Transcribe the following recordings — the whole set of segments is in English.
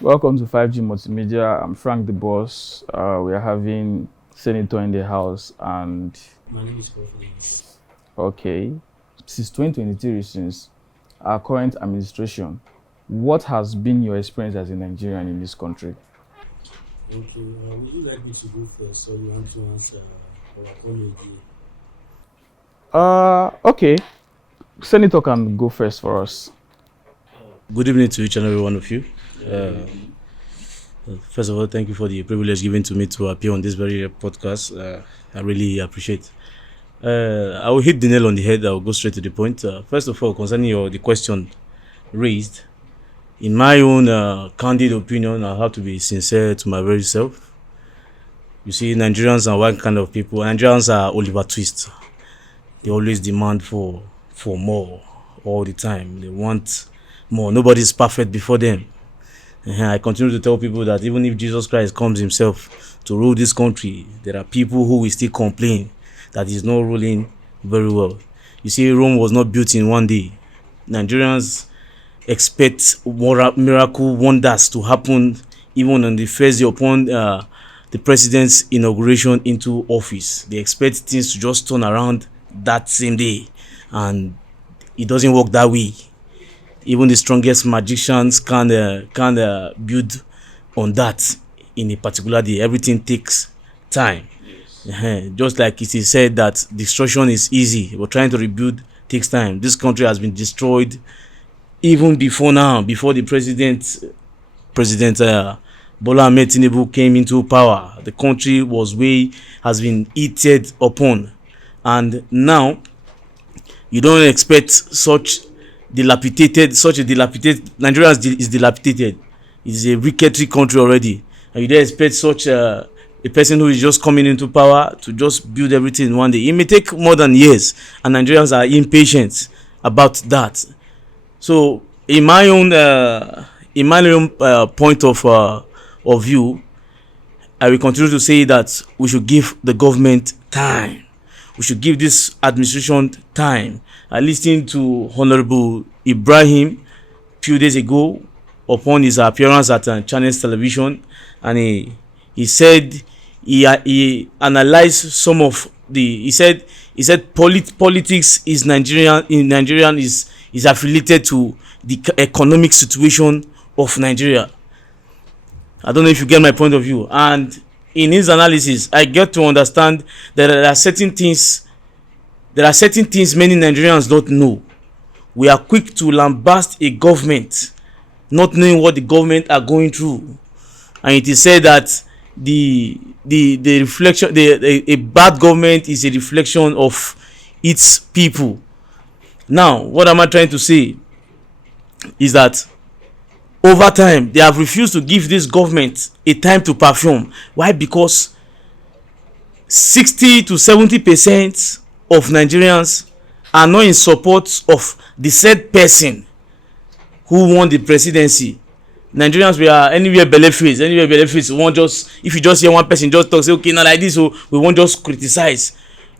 Welcome to 5G Multimedia. I'm Frank the Boss. We are having Senator in the house, and My name is Prophet. okay, since 2023, since our current administration, what has been your experience as a Nigerian in this country? Okay, would you like me to go first, or you want to answer our apology? Okay, Senator can go first for us. Good evening to each and every one of you. First of all, thank you for the privilege given to me to appear on this very podcast. I really appreciate. I will hit the nail on the head. I will go straight to the point. First of all, concerning the question raised, in my own candid opinion, I have to be sincere to my very self. You see, Nigerians are one kind of people. Nigerians are Oliver Twist. They always demand for more all the time. They want more. Nobody is perfect before them. I continue to tell people that even if Jesus Christ comes himself to rule this country, there are people who will still complain that he's not ruling very well. You see, Rome was not built in one day. Nigerians expect miracle wonders to happen even on the first day upon the president's inauguration into office. They expect things to just turn around that same day, and it doesn't work that way. Even the strongest magicians can't build on that in a particular day. Everything takes time. Just like it is said that destruction is easy, but trying to rebuild takes time. This country has been destroyed even before now, before the President Bola Ahmed Tinubu came into power. The country has been heated upon, and now you don't expect such a dilapidated Nigeria is dilapidated. It's a rickety country already, and you don't expect such a person who is just coming into power to just build everything in one day. It may take more than years, and Nigerians are impatient about that. So in my own point of view, I will continue to say that we should give the government time. We should give this administration time. I listened to Honorable Ibrahim a few days ago upon his appearance at Channels Television, and he said he analyzed some of the he said politics is Nigerian is affiliated to the economic situation of Nigeria. I don't know if you get my point of view. And in his analysis, I get to understand that there are certain things many Nigerians don't know. We are quick to lambast a government, not knowing what the government are going through. And it is said that the reflection, a bad government is a reflection of its people. Now, what am I trying to say is that over time they have refused to give this government a time to perform. Why? Because 60 to 70% of Nigerians are not in support of the said person who won the presidency. Nigerians, we are anywhere belle face. We won't just, if you just hear one person just talk, say okay, now like this, so we won't just criticize,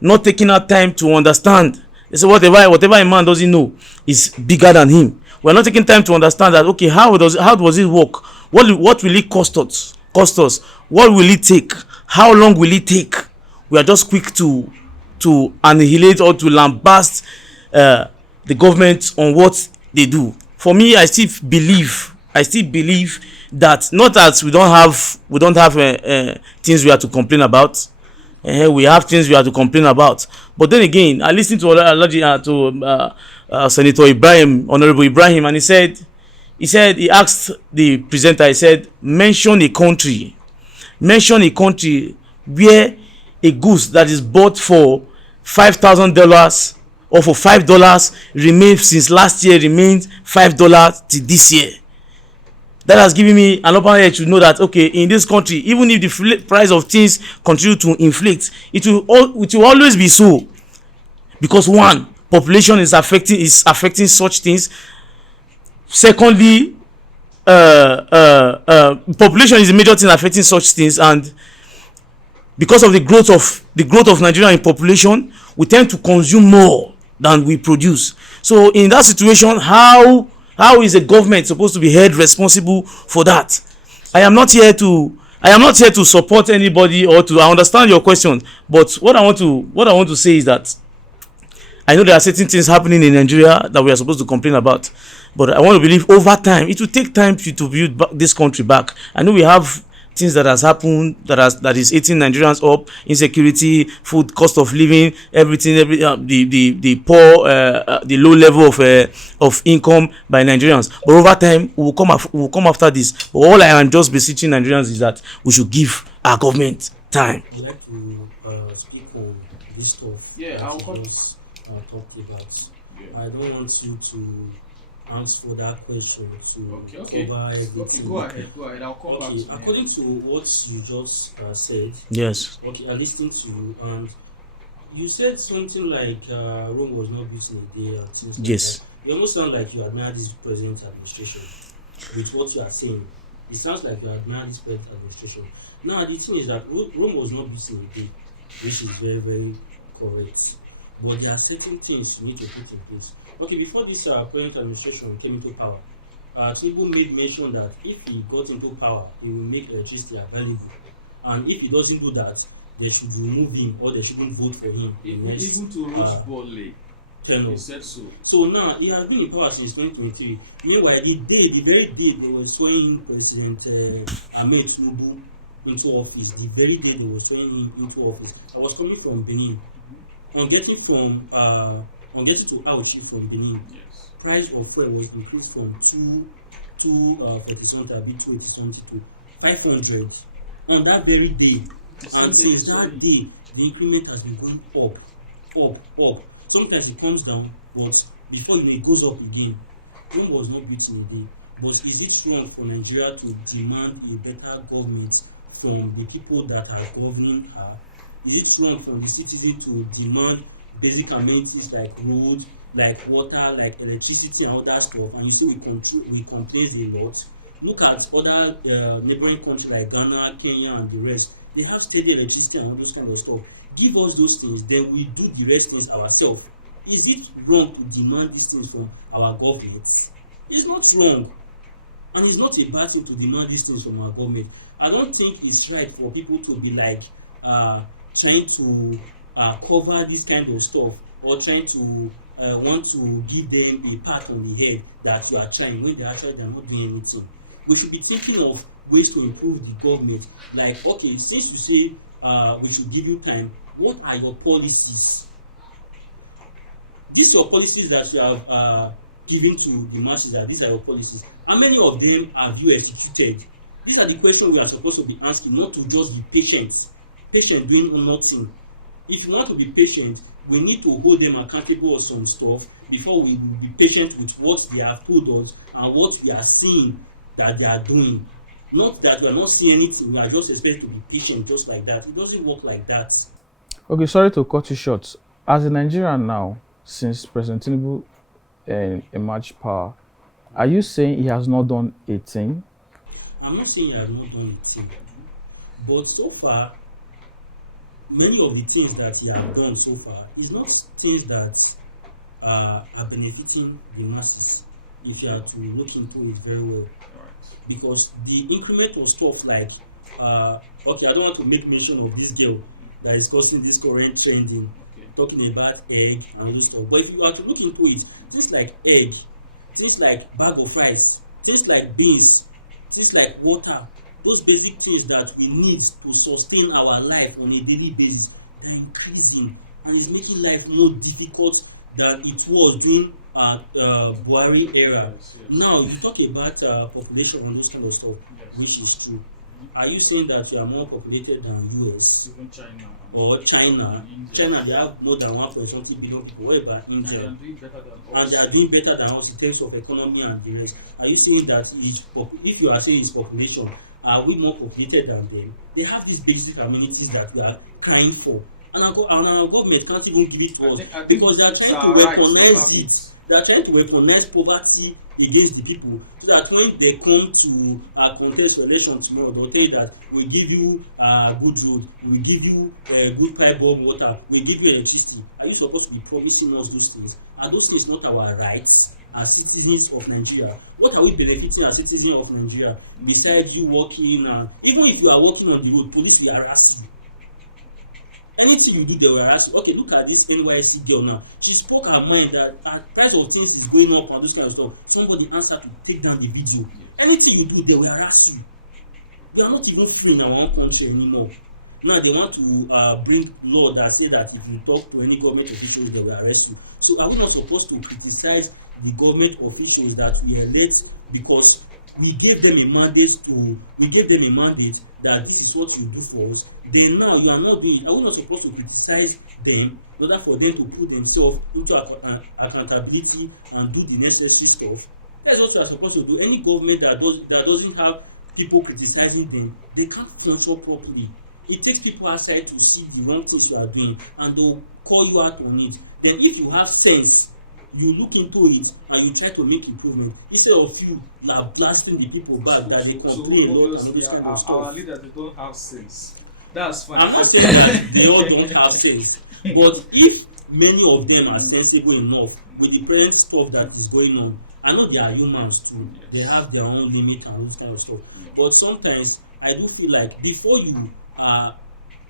not taking our time to understand. They say whatever a man doesn't know is bigger than him. We're not taking time to understand that, okay, how does it work? What will it cost us? What will it take? How long will it take? We are just quick to annihilate or to lambast the government on what they do. For me, I still believe that, not that we don't have things we have to complain about. We have things we have to complain about. But then again, I listened to Senator Ibrahim, Honorable Ibrahim, and he asked the presenter, he said, mention a country where a goods that is bought for $5,000 or for $5 remains $5 till this year. That has given me an opportunity to know that, okay, in this country, even if the price of things continue to inflate, it will always be so, because one, population is affecting such things. Secondly, population is a major thing affecting such things, and because of the growth of Nigeria in population, we tend to consume more than we produce. So in that situation, how How is a government supposed to be held responsible for that? I am not here to support anybody or to. I understand your question, but what I want to say is that I know there are certain things happening in Nigeria that we are supposed to complain about, but I want to believe over time it will take time to build back this country back. I know we have things that has happened that is eating Nigerians up: insecurity, food, cost of living, everything, the poor, the low level of income by Nigerians. But over time we will come after this. But all I am just beseeching Nigerians is that we should give our government time. I'd like to speak on this stuff that you just talked about. I don't want you to answer that question to cover everything. Okay, go ahead. I'll come back to you. According to what you just said, Yes. I listened to you, and you said something like Rome was not built in a day and things like Yes. that. You almost sound like you admire this present administration with what you are saying. It sounds like you admire this present administration. Now, the thing is that Rome was not built in a day, which is very, very correct. But there are certain things you need to put in place. Okay, before this present administration came into power, Tinubu made mention that if he got into power, he will make electricity available. And if he doesn't do that, they should remove him or they shouldn't vote for him. Even to Rose Bolle, he said so. So now he has been in power since 2023. Meanwhile, the very day they were swearing President Ahmed Tinubu into office, the very day they were swearing him into office, I was coming from Benin. On getting to Auchi from Benin, Yes. price of fuel was increased from 240 something to 500 on that very day. And since that day, the increment has been going up. Sometimes it comes down, but before it goes up again. Rome was not built in a day. But is it wrong for Nigeria to demand a better government from the people that are governing her? Is it wrong for the citizen to demand basic amenities like road, like water, like electricity and all that stuff? And you say we complain a lot. Look at other neighboring countries like Ghana, Kenya, and the rest. They have steady electricity and all those kind of stuff. Give us those things, then we do the rest things ourselves. Is it wrong to demand these things from our government? It's not wrong. And it's not a bad thing to demand these things from our government. I don't think it's right for people to be like trying to cover this kind of stuff or trying to want to give them a pat on the head that you are trying when they're not doing anything. We should be thinking of ways to improve the government. Like, okay, since you say we should give you time, what are your policies? These are your policies that you have given to the masses. These are your policies. How many of them have you executed? These are the questions we are supposed to be asking, not to just be patient doing nothing. If you want to be patient, we need to hold them accountable or some stuff before we will be patient with what they have told us and what we are seeing that they are doing. Not that we are not seeing anything, we are just expected to be patient just like that. It doesn't work like that. Okay, sorry to cut you short. As a Nigerian now, since President Tinubu emerged power, are you saying he has not done a thing? I'm not saying he has not done a thing, but so far, many of the things that he has done so far is not things that are benefiting the masses. If you are to look into it very well, because the increment of stuff like okay, I don't want to make mention of this girl that is causing this current trending, talking about egg and all this stuff. But if you are to look into it, things like egg, things like bag of rice, things like beans, things like water, those basic things that we need to sustain our life on a daily basis, they are increasing and it's making life more difficult than it was during Buhari era. Yes. Now you talk about population and those kind of stuff, which is true. Are you saying that you are more populated than US Even China. or China? India. China, they have more than 1.20 billion people. What about And they are India? doing better than And us. they are doing better than us in terms of economy and the rest. Are you saying that if you are saying it's population, are we more populated than them? They have these basic amenities that we are crying for, and our government can't even give it to us I think because they are it's trying our to right to weaponize have it. They are trying to weaponize poverty against the people, so that when they come to contest for election tomorrow, they'll tell you that we give you good road, we give you good pipe bomb water, we give you electricity. Are you supposed to be promising us those things? Are those things not our rights as citizens of Nigeria? What are we benefiting as citizens of Nigeria besides you working? And even if you are working on the road, police will harass you. Anything you do, they will harass you. Okay, look at this NYC girl now. She spoke her mind that price of things is going up and this kind of stuff. Somebody answered to take down the video. Anything you do, they will harass you. We are not even free in our own country anymore. Now they want to bring law that say that if you talk to any government officials, they will arrest you. So are we not supposed to criticize the government officials that we elect because we gave them a mandate that this is what you do for us? Then now you are not doing it. Are we not supposed to criticize them in order for them to put themselves into accountability and do the necessary stuff? That's what we are supposed to do. Any government that doesn't have people criticizing them, they can't function properly. It takes people outside to see the wrong things you are doing and they'll call you out on it. Then if you have sense, you look into it and you try to make improvement instead of you now blasting the people back that they complain a lot and this kind of stuff. Our leaders, they don't have sense. That's fine. I'm not saying that they all don't have sense, but if many of them are sensible enough with the present stuff that is going on, I know they are humans too. Yes. They have their own limit and this kind of stuff. But sometimes I do feel like before you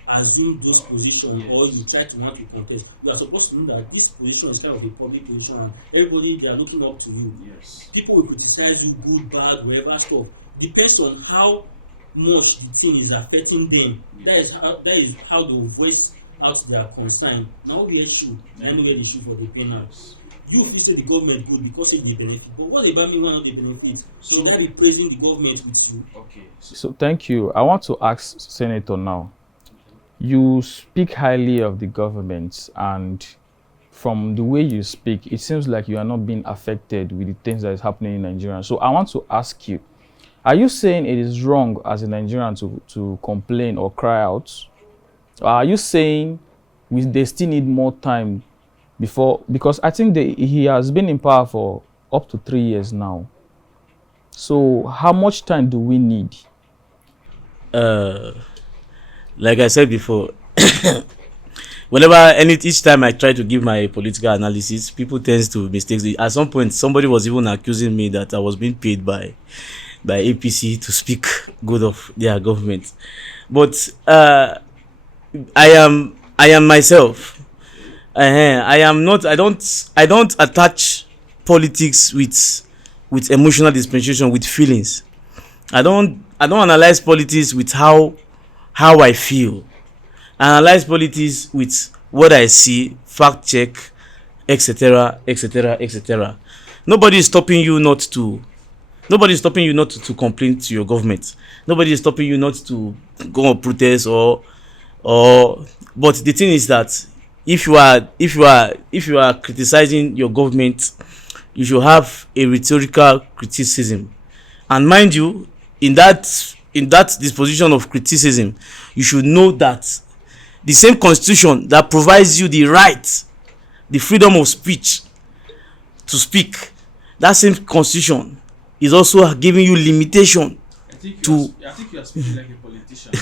assume those positions or you try to want to contest, you are supposed to know that this position is kind of a public position and everybody they are looking up to you. Yes. People will criticize you, good, bad, whatever stuff. Depends on how much the thing is affecting them. Yes. That is how they will voice out their concern. Now we are shoot, I know where they shoot for the pay now. You feel say the government good because they benefit, but what about me when they benefit? So should I be praising the government with you? Okay. So thank you. I want to ask Senator now. You speak highly of the government, and from the way you speak, it seems like you are not being affected with the things that is happening in Nigeria. So I want to ask you, are you saying it is wrong as a Nigerian to complain or cry out? Or are you saying they still need more time before, because I think he has been in power for up to 3 years now. So how much time do we need? Like I said before, each time I try to give my political analysis, people tend to mistake it. At some point, somebody was even accusing me that I was being paid by APC to speak good of their government. But I am myself. I am not. I don't attach politics with emotional dispensation, with feelings. I don't analyze politics with how I feel. I analyze politics with what I see, fact check, etc., etc., etc. Nobody is stopping you not to complain to your government. Nobody is stopping you not to go on protest or. But the thing is that if you are criticizing your government, you should have a rhetorical criticism. And mind you, in that disposition of criticism, you should know that the same constitution that provides you the right, the freedom of speech to speak, that same constitution is also giving you limitation. I think you are speaking like a politician now.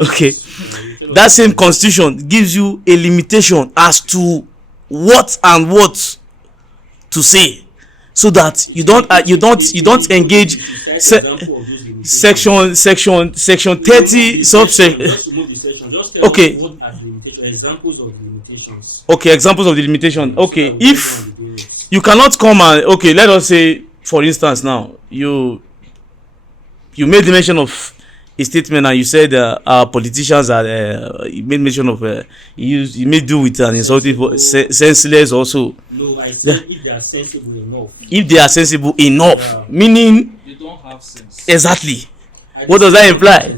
Okay, that same constitution gives you a limitation as to what to say, so that you don't engage section 30 subsection. Okay. Examples of limitations. Okay, examples of the limitation. Okay, if you cannot come and let us say, for instance, now you made the mention of a statement and you said our politicians are you made mention of you may do with an insulting senseless also. No, I said if they are sensible enough. If they are sensible enough, meaning You don't have sense. exactly. What does that imply?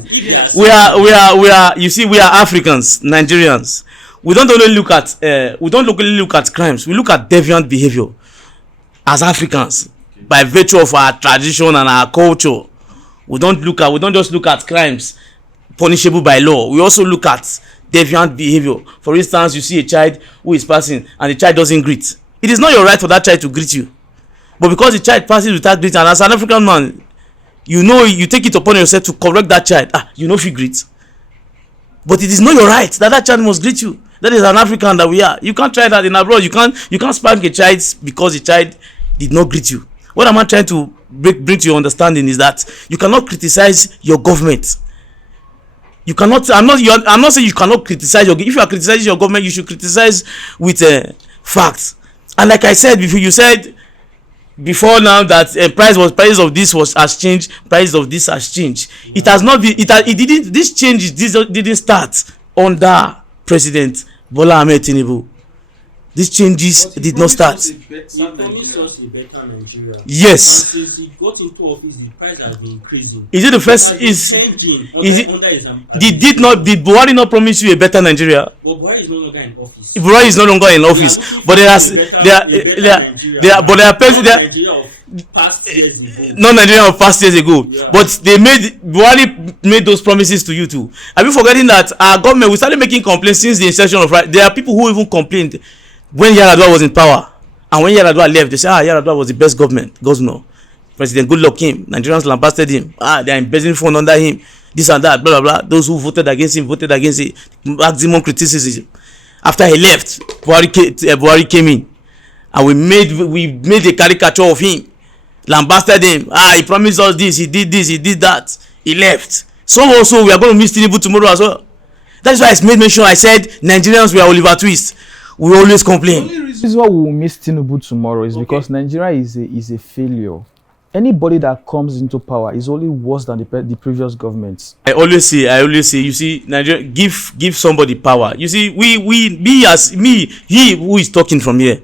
We are. You see, we are Africans, Nigerians. We don't only look at crimes. We look at deviant behavior as Africans by virtue of our tradition and our culture. We don't just look at crimes punishable by law. We also look at deviant behavior. For instance, you see a child who is passing and the child doesn't greet. It is not your right for that child to greet you, but because the child passes without greeting, and as an African man, you take it upon yourself to correct that child. If you greet, But it is not your right that that child must greet you. That is an African that we are. You can't try that in abroad. You can't spank a child because the child did not greet you. What am I trying to bring to your understanding is that you cannot criticize your government. You cannot. I'm not saying you cannot criticize your. If you are criticizing your government, you should criticize with facts. And like I said before, you said before now that price of this has changed. Price of this has changed. It has not been. It didn't. This change didn't start under President Bola Ahmed Tinubu. These changes did not start. He promised us a better Nigeria. Yes. And since he got into office, the price has been increasing. Is it the first? Did Buhari not promise you a better Nigeria? But Buhari is no longer in office. Buhari is no longer in office. But there are not Nigeria of past years ago. Yeah. But Buhari made those promises to you too. Are you forgetting that our government, we started making complaints since the inception of right? There are people who even complained when Yar'Adua was in power, and when Yar'Adua left, they said, Yar'Adua was the best governor. President Goodluck came, Nigerians lambasted him. They are embezzling fund under him, this and that, blah blah blah. Those who voted against him voted against it. Maximum criticism. After he left, Buhari came in, and we made a caricature of him, lambasted him. He promised us this, he did that, he left. So also we are going to miss Tinubu tomorrow as well. That's why I made mention. I said Nigerians were Oliver Twist. We always complain. The reason why we will miss Tinubu tomorrow is because Nigeria is a failure. Anybody that comes into power is only worse than the previous governments. I always say, you see, Nigeria, give somebody power. You see, he who is talking from here,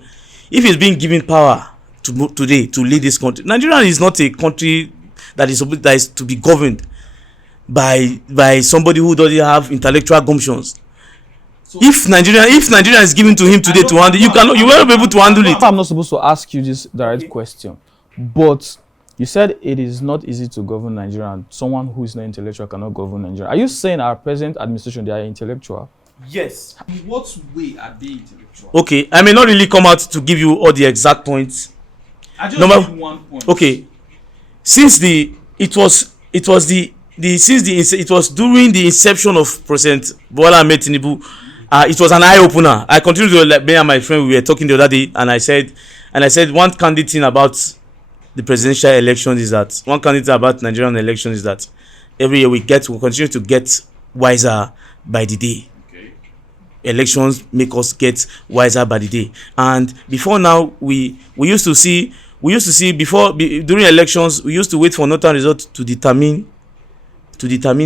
if he's being given power today to lead this country, Nigeria is not a country that is to be governed by somebody who doesn't have intellectual gumptions. So if Nigeria is given to him today to handle, you won't be able to handle it. I'm not supposed to ask you this direct question, but you said it is not easy to govern Nigeria, and someone who is not intellectual cannot govern Nigeria. Are you saying our present administration, they are intellectual? Yes. In what way are they intellectual? Okay, I may not really come out to give you all the exact points. I just need one point. Okay, since it was during the inception of President Bola Ahmed Tinubu. It was an eye-opener. I continued to, like me and my friend, we were talking the other day, and I said one candid thing about the presidential election is that Nigerian election is that every year we continue to get wiser by the day. Okay. Elections make us get wiser by the day, and before now we used to see during elections we used to wait for northern result to determine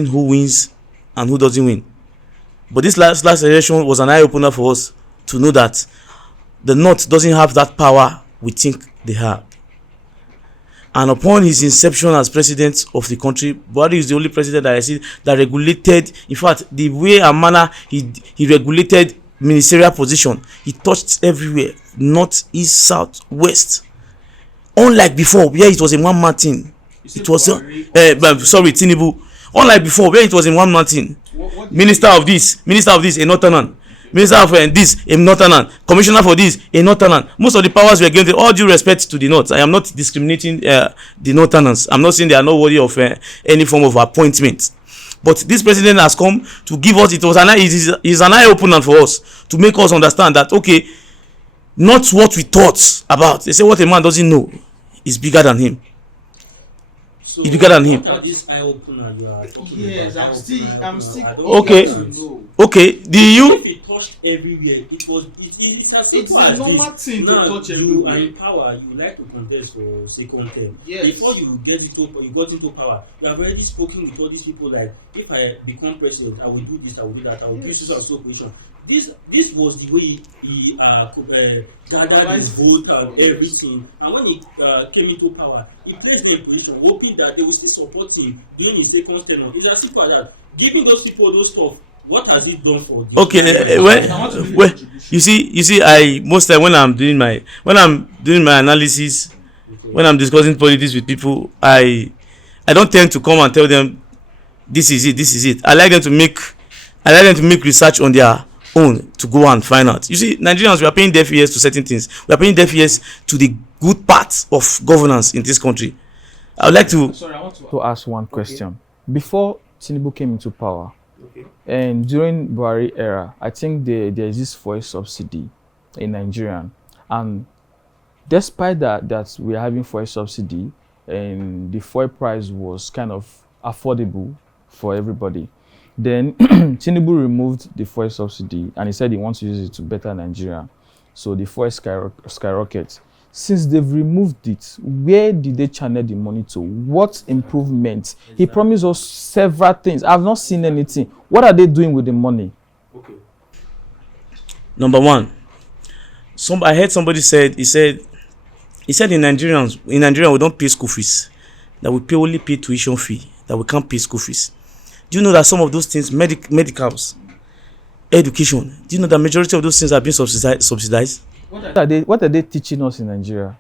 who wins and who doesn't win. But this last election was an eye-opener for us to know that the North doesn't have that power we think they have. And upon his inception as president of the country, Buhari is the only president that I see that regulated, in fact, the way and manner he regulated ministerial position. He touched everywhere, north, east, south, west. Unlike before, where it was a one-man thing. It was Tinubu. Unlike before, where it was in one man thing. Minister of this, a northern. Minister of this, a northern. Commissioner for this, a northern. Most of the powers were given. All due respect to the north. I am not discriminating the northerners. I'm not saying they are not worthy of any form of appointment. But this president has come to give us. It is an eye opener for us to make us understand that okay, not what we thought about. They say what a man doesn't know is bigger than him. So it's bigger than him. This eye opener you are talking yes, about, I'm still. Okay. Okay. If it touched everywhere, it's a normal thing to touch everywhere. You are in power. You like to contest for second term. Yes. Before you got into power, you have already spoken with all these people. Like, if I become president, I will do this, I will do that, I will do so and so position. This was the way he gathered his vote and everything. And when he came into power, he placed them in position, hoping that they will still support him during his second term. It's as simple as that. Giving those people those stuff, what has it done for them? Okay, well, you see, I most time when I'm doing my analysis, when I'm discussing politics with people, I don't tend to come and tell them this is it. I like them to make research on their own to go and find out. You see, Nigerians, we are paying deaf ears to certain things. We are paying deaf ears to the good part of governance in this country. I would like to ask one question. Before Tinubu came into power, Okay. And during Buhari era, I think there is this fuel subsidy in Nigeria, and despite that we are having fuel subsidy, and the fuel price was kind of affordable for everybody. Then Tinubu removed the fuel subsidy, and he said he wants to use it to better Nigeria. So the fuel skyrockets. Since they've removed it, where did they channel the money to? What improvements? He promised us several things. I've not seen anything. What are they doing with the money? Okay. Number one, I heard somebody said he said in Nigeria we don't pay school fees, that we only pay tuition fee, that we can't pay school fees. Do you know that some of those things, medicals, education, do you know that majority of those things are being subsidized? What are they teaching us in Nigeria?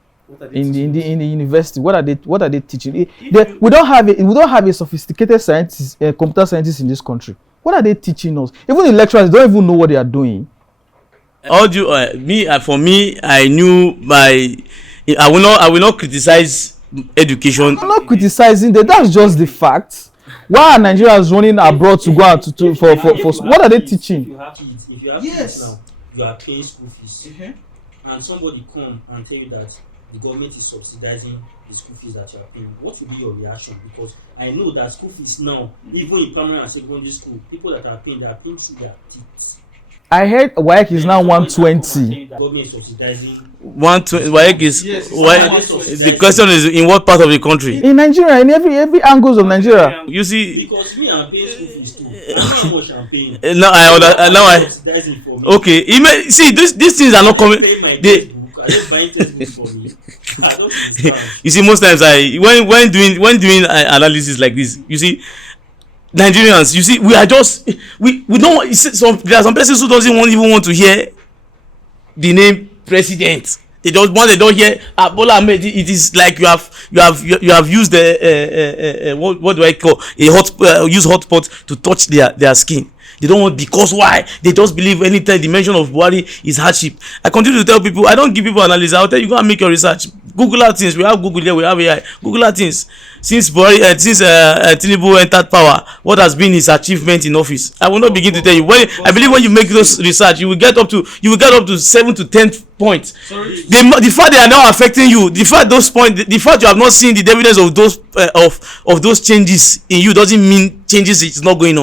In the university, what are they teaching? We don't have a sophisticated scientist, computer scientists in this country. What are they teaching us? Even the lecturers don't even know what they are doing. For me, I knew I will not criticize education. I'm not criticizing that. That's just the fact. Why are Nigerians running abroad to go out for what are they teaching? If you have kids now, you are paying school fees. And somebody come and tell you that the government is subsidizing the school fees that you are paying, what will be your reaction? Because I know that school fees now, even in primary and secondary school, people that are paying through their teeth. I heard WAEC is now 120. The government is subsidizing 120. WAEC is the question is in what part of the country? In Nigeria, in every angles of Nigeria. You see, because me I'm paying school fees too. I know how much I'm paying. Subsidizing for me. Okay, see these things are not coming. I don't buy textbooks for me. I don't understand. You see, most times when doing analysis like this, you see, Nigerians, you see, we are just we don't. There are some persons who doesn't even want to hear the name president. They don't hear Bola Ahmed. It is like you have used what do I call use hot pot to touch their skin. They don't want, because why? They just believe anytime the mention of Buhari is hardship. I continue to tell people, I don't give people analysis. I'll tell you, go and make your research. Google out things. We have Google here, we have AI. Google out things. Since Tinubu entered power, what has been his achievement in office? I will not begin to tell you. I believe when you make those research, you will get up to 7 to 10 points. Sorry. The fact they are now affecting you, the fact you have not seen the evidence of those changes in you doesn't mean changes is not going on.